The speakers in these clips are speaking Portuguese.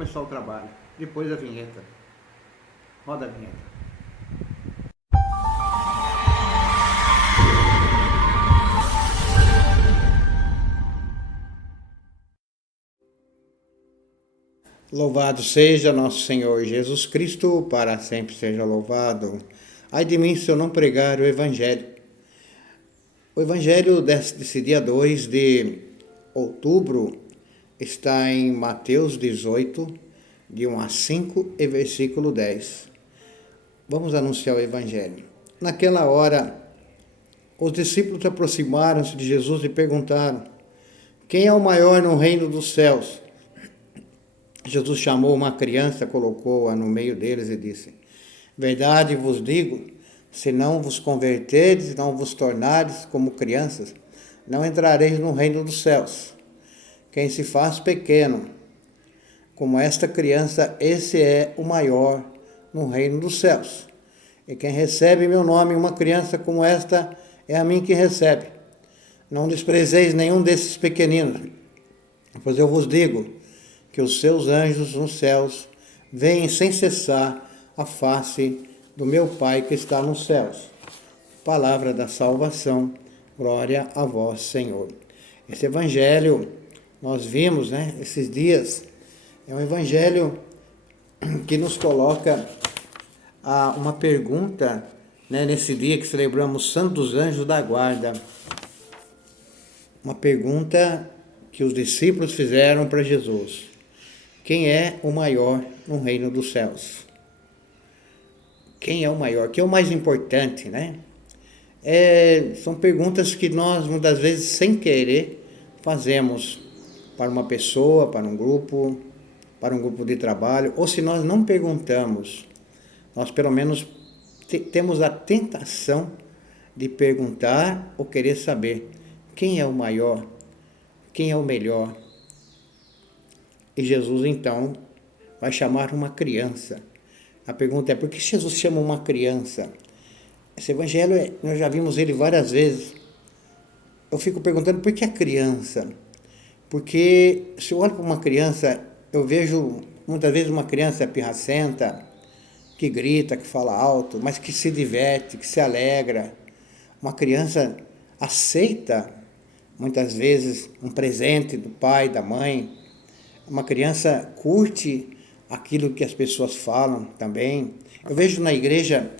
começar o trabalho. Depois a vinheta. Roda a vinheta. Louvado seja nosso Senhor Jesus Cristo, para sempre seja louvado. Ai de mim se eu não pregar o Evangelho. O Evangelho desse dia 2 de outubro está em Mateus 18, de 1 a 5 e versículo 10. Vamos anunciar o Evangelho. Naquela hora, os discípulos aproximaram-se de Jesus e perguntaram: quem é o maior no reino dos céus? Jesus chamou uma criança, colocou-a no meio deles e disse: verdade vos digo, se não vos converterdes, não vos tornares como crianças, não entrareis no reino dos céus. Quem se faz pequeno, como esta criança, esse é o maior no reino dos céus. E quem recebe meu nome, uma criança como esta, é a mim que recebe. Não desprezeis nenhum desses pequeninos, pois eu vos digo que os seus anjos nos céus veem sem cessar a face do meu Pai que está nos céus. Palavra da salvação, glória a vós, Senhor. Esse evangelho, nós vimos, esses dias, é um evangelho que nos coloca uma pergunta, nesse dia que celebramos Santos Anjos da Guarda. Uma pergunta que os discípulos fizeram para Jesus: quem é o maior no reino dos céus? Quem é o maior? Quem é o mais importante, São perguntas que nós, muitas vezes, sem querer, fazemos para uma pessoa, para um grupo de trabalho, ou se nós não perguntamos, nós pelo menos temos a tentação de perguntar ou querer saber quem é o maior, quem é o melhor. E Jesus, então, vai chamar uma criança. A pergunta é: por que Jesus chama uma criança? Esse evangelho, nós já vimos ele várias vezes. Eu fico perguntando, por que a criança? Porque se eu olho para uma criança, eu vejo muitas vezes uma criança pirracenta, que grita, que fala alto, mas que se diverte, que se alegra. Uma criança aceita, muitas vezes, um presente do pai, da mãe. Uma criança curte aquilo que as pessoas falam também. Eu vejo na igreja,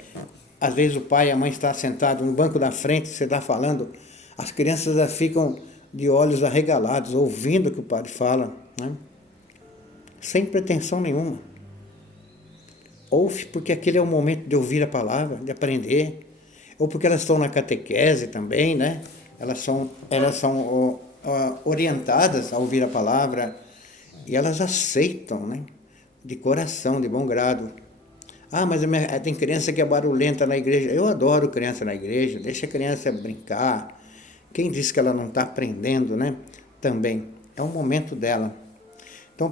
às vezes o pai e a mãe estão sentados no banco da frente, você está falando, as crianças já ficam de olhos arregalados, ouvindo o que o padre fala, sem pretensão nenhuma. Ouve porque aquele é o momento de ouvir a palavra, de aprender, ou porque elas estão na catequese também, Elas são orientadas a ouvir a palavra, e elas aceitam, de coração, de bom grado. Mas tem criança que é barulhenta na igreja. Eu adoro criança na igreja, deixa a criança brincar. Quem disse que ela não está aprendendo, Também. É um momento dela. Então,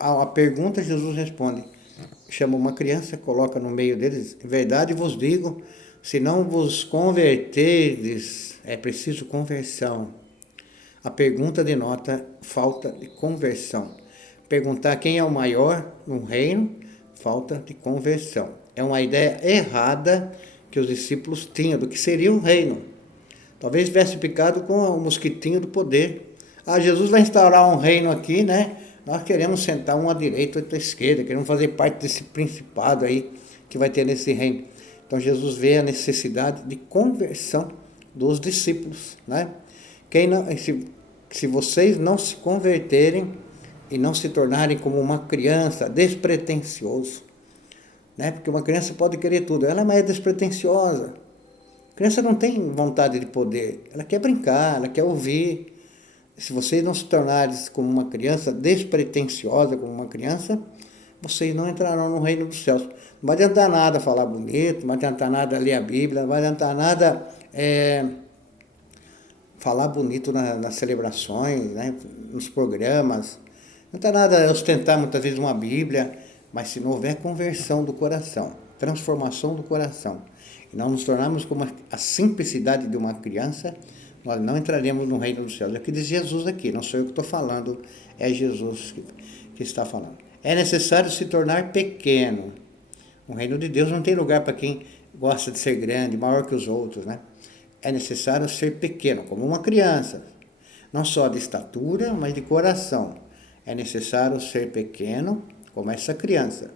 a pergunta, Jesus responde. Chama uma criança, coloca no meio deles: em verdade vos digo, se não vos converterdes, é preciso conversão. A pergunta denota falta de conversão. Perguntar quem é o maior no reino, falta de conversão. É uma ideia errada que os discípulos tinham do que seria o reino. Talvez tivesse ficado com o mosquitinho do poder. Jesus vai instaurar um reino aqui, Nós queremos sentar um à direita, outro à esquerda, queremos fazer parte desse principado aí que vai ter nesse reino. Então Jesus vê a necessidade de conversão dos discípulos, Se vocês não se converterem e não se tornarem como uma criança despretensioso, Porque uma criança pode querer tudo, ela é mais despretensiosa. A criança não tem vontade de poder, ela quer brincar, ela quer ouvir. Se vocês não se tornarem como uma criança despretensiosa, como uma criança, vocês não entrarão no reino dos céus. Não vai adiantar nada falar bonito, não vai adiantar nada ler a Bíblia, não vai adiantar nada falar bonito nas celebrações, nos programas. Não adianta nada ostentar muitas vezes uma Bíblia, mas se não houver conversão do coração, transformação do coração, e não nos tornarmos como a simplicidade de uma criança, nós não entraremos no reino dos céus. É o que diz Jesus aqui, não sou eu que estou falando, é Jesus que está falando. É necessário se tornar pequeno. O reino de Deus não tem lugar para quem gosta de ser grande, maior que os outros, né? É necessário ser pequeno, como uma criança. Não só de estatura, mas de coração. É necessário ser pequeno, como essa criança.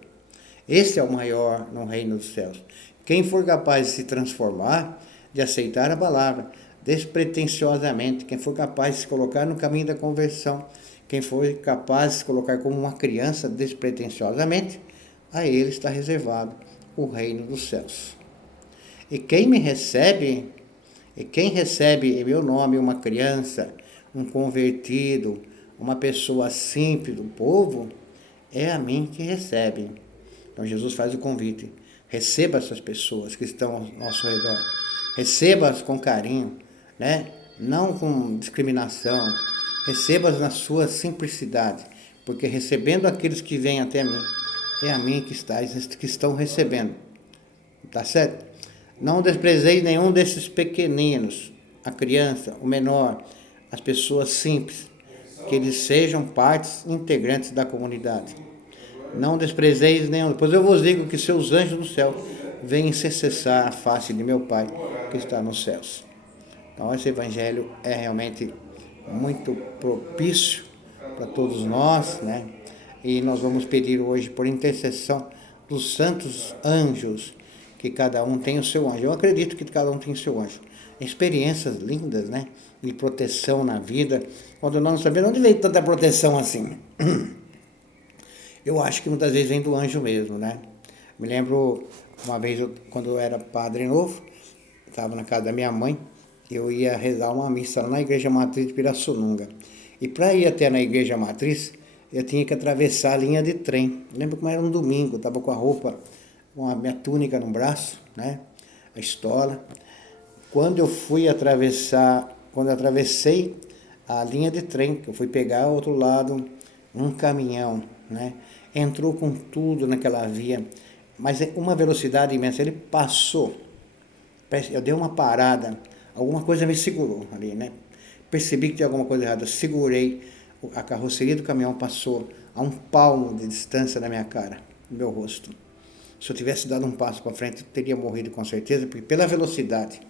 Esse é o maior no reino dos céus. Quem for capaz de se transformar, de aceitar a palavra, despretensiosamente, quem for capaz de se colocar no caminho da conversão, quem for capaz de se colocar como uma criança despretensiosamente, a ele está reservado o reino dos céus. E quem me recebe, e quem recebe em meu nome uma criança, um convertido, uma pessoa simples do povo, é a mim que recebe. Então Jesus faz o convite. Receba essas pessoas que estão ao nosso redor. Receba-as com carinho, né? Não com discriminação. Receba-as na sua simplicidade. Porque recebendo aqueles que vêm até mim, é a mim que estão recebendo. Tá certo? Não desprezeis nenhum desses pequeninos, a criança, o menor, as pessoas simples, que eles sejam partes integrantes da comunidade. Não desprezeis nenhum, pois eu vos digo que seus anjos do céu vêm se cessar a face de meu Pai que está nos céus. Então esse evangelho é realmente muito propício para todos nós, né? E nós vamos pedir hoje, por intercessão dos santos anjos, que cada um tem o seu anjo. Eu acredito que cada um tem o seu anjo. Experiências lindas, né? De proteção na vida. Quando nós não sabemos onde veio tanta proteção assim. Eu acho que muitas vezes vem do anjo mesmo, né? Me lembro uma vez, quando eu era padre novo, estava na casa da minha mãe, eu ia rezar uma missa lá na Igreja Matriz de Pirassununga. E para ir até na Igreja Matriz, eu tinha que atravessar a linha de trem. Eu lembro como era um domingo, eu estava com a roupa, com a minha túnica no braço, né? A estola. Quando eu atravessei a linha de trem, que eu fui pegar ao outro lado um caminhão, né? Entrou com tudo naquela via, mas uma velocidade imensa. Ele passou, eu dei uma parada, alguma coisa me segurou ali, né? Percebi que tinha alguma coisa errada, segurei, a carroceria do caminhão passou a 1 palmo de distância da minha cara, do meu rosto. Se eu tivesse dado um passo para frente, eu teria morrido com certeza, porque pela velocidade,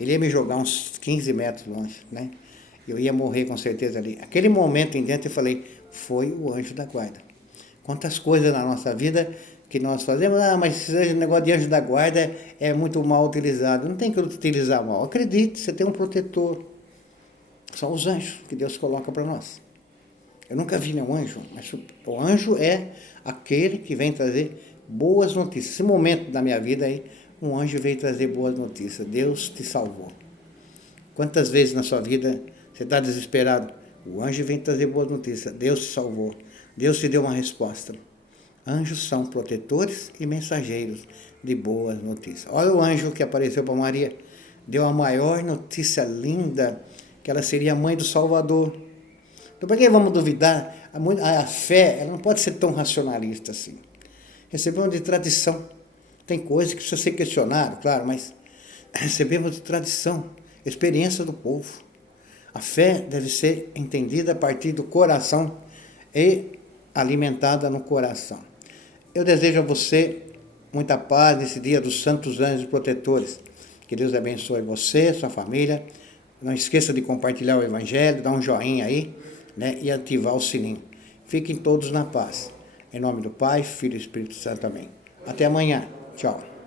ele ia me jogar uns 15 metros longe, né? Eu ia morrer com certeza ali. Aquele momento em diante eu falei, foi o anjo da guarda. Quantas coisas na nossa vida que nós fazemos, mas esse negócio de anjo da guarda é muito mal utilizado. Não tem que utilizar mal. Acredite, você tem um protetor. São os anjos que Deus coloca para nós. Eu nunca vi nenhum anjo, mas o anjo é aquele que vem trazer boas notícias. Esse momento da minha vida aí, um anjo veio trazer boas notícias. Deus te salvou. Quantas vezes na sua vida você está desesperado? O anjo vem trazer boas notícias. Deus te salvou. Deus te deu uma resposta. Anjos são protetores e mensageiros de boas notícias. Olha o anjo que apareceu para Maria. Deu a maior notícia linda, que ela seria a mãe do Salvador. Então, por que vamos duvidar? A fé, ela não pode ser tão racionalista assim. Recebemos de tradição. Tem coisas que precisa ser questionado, claro, mas recebemos de tradição, experiência do povo. A fé deve ser entendida a partir do coração e alimentada no coração. Eu desejo a você muita paz nesse dia dos santos anjos protetores. Que Deus abençoe você, sua família. Não esqueça de compartilhar o evangelho, dar um joinha aí, né, e ativar o sininho. Fiquem todos na paz. Em nome do Pai, Filho e Espírito Santo. Amém. Até amanhã. Tchau.